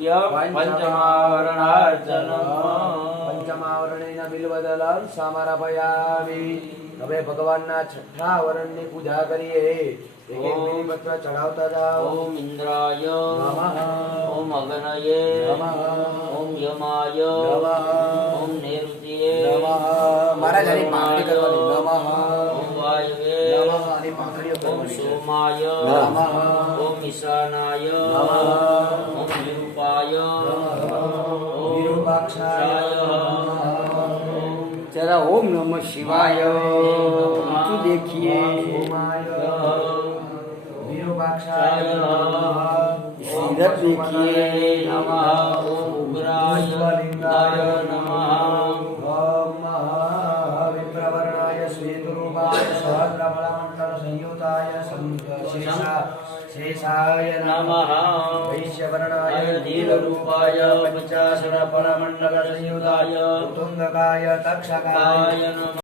पंचमावरणार्चनम् पंचमावरणेन बिल्वदलं समर्पयामि। હવે ભગવાનના છઠ્ઠા આવરણની પૂજા કરીએ। એક એક બીલીપત્ર ચડાવતા જાઓ। ओम इंद्राय नमः। ओम अग्नये नमः। ओम यमाय नमः। ओम नैऋत्ये नमः। महाराज हरी पाकड़ी करवानी। नमः। ओम वायवे नमः। हरी पाकड़ीઓ ओम करवानी। सोमाय नमः। ओम ईशानाय नमः। ओम विरूपाय ओम विरूपाक्षाय जरा ओम नमः शिवाय तो देखिए। ओमाय विरूपाक्षाय सीरत देखिए। नमः ओम उग्राय नमः ओम विप्रवर्णाय श्वेतरूपाय सहस्रफलमण्डल संयुताय शेषाय नमः वैश्यवर्णाय धीररूपाय पचाशरफलमण्डल संयुताय तुंगकाय तक्षकाय नमः।